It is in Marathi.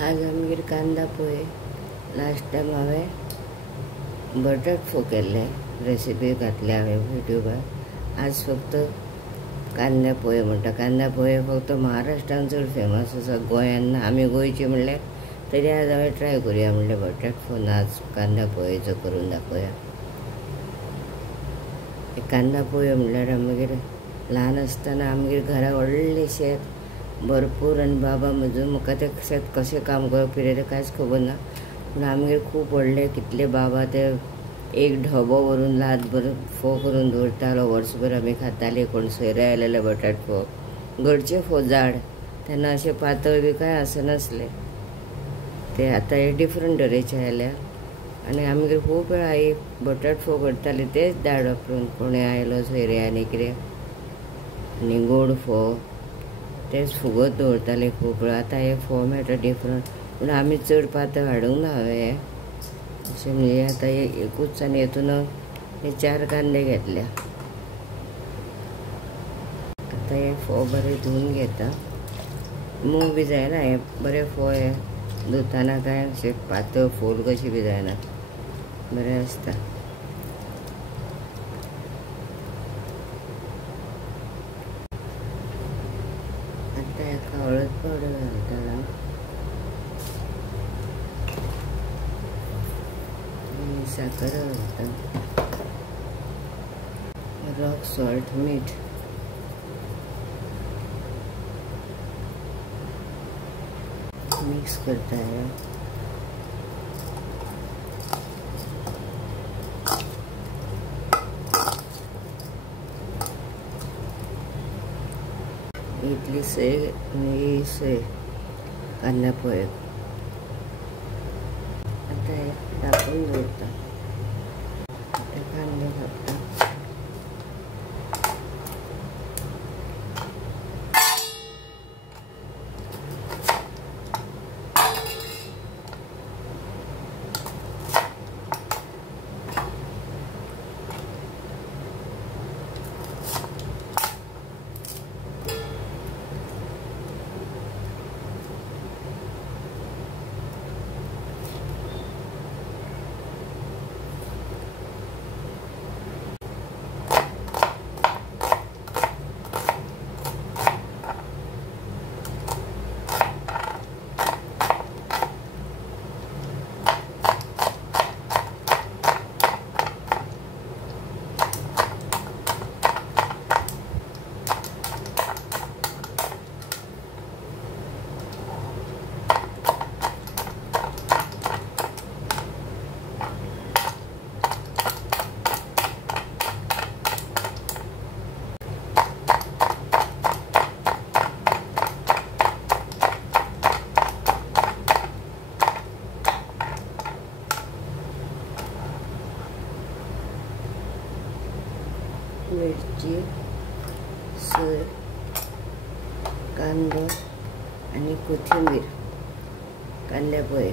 आज आमगेर कांदा पोहे लास्ट टायम हांवें बटाट फोव केल्ले रेसिपी घातली हांवें युट्यूबार। आज फक्त कांदा पोहे म्हणटा। कांदा पोहे फक्त महाराष्ट्रान चड फेमस आसा, गोंयान ना। आमी गोंयचे म्हणल्यार तरी आज हांवें ट्राय करुया म्हणलें बटाट फोव आज कांदा पोहेचो करून दाखोवया। कांदा पोहे म्हणल्यार आमगेर ल्हान आसतना आमगेर घरा व्हडलें शेत भरपूर आनी बाबा म्हजो म्हाका ते शेत कशें काम करप कितें कांयच खबर ना, पूण आमगेर खूब व्हडले कितले बाबा ते एक ढबो व्हरून लादभर फोव करून दवरतालो, वर्सभर आमी खातालीं। कोण सोयरे आयलेले बटाट फोव, घरचे फोव जाड, तेन्ना अशें पातळ बी कांय आसनासले ते। आतां हे डिफरंट तरेचे आयल्या आनी आमगेर खूब वेळा आई बटाट फोव करताली तेच दाळ वापरून। कोणें आयलो सोयरे आनी कितें आनी गोड फोव तेच फुगत दवरताले खूब वेळा। आतां हे फोव मेळटा डिफरंट, पूण आमी चड पातळ हाडूंक ना हांवें अशें म्हणजे आतां एकूच आनी हेतून हे 4 कांदे घेतल्या। आतां हे फोव बरें धुवन घेता, मूग बी जायना हे बरें फोव हे धुताना कांय अशें पातळ फोल कशी बी जायना, बरें आसता। आतां हेका हळद पावडर घालता आनी साकर घालता, रॉक सॉल्ट, मीठ, मिक्स करता है। इतली सय ही सय कांदा पोहे आतां हे धापून दवरता, कांदे कापता। मिरची, सय, कांदो आनी कोथिंबीर, कांदे पोहे।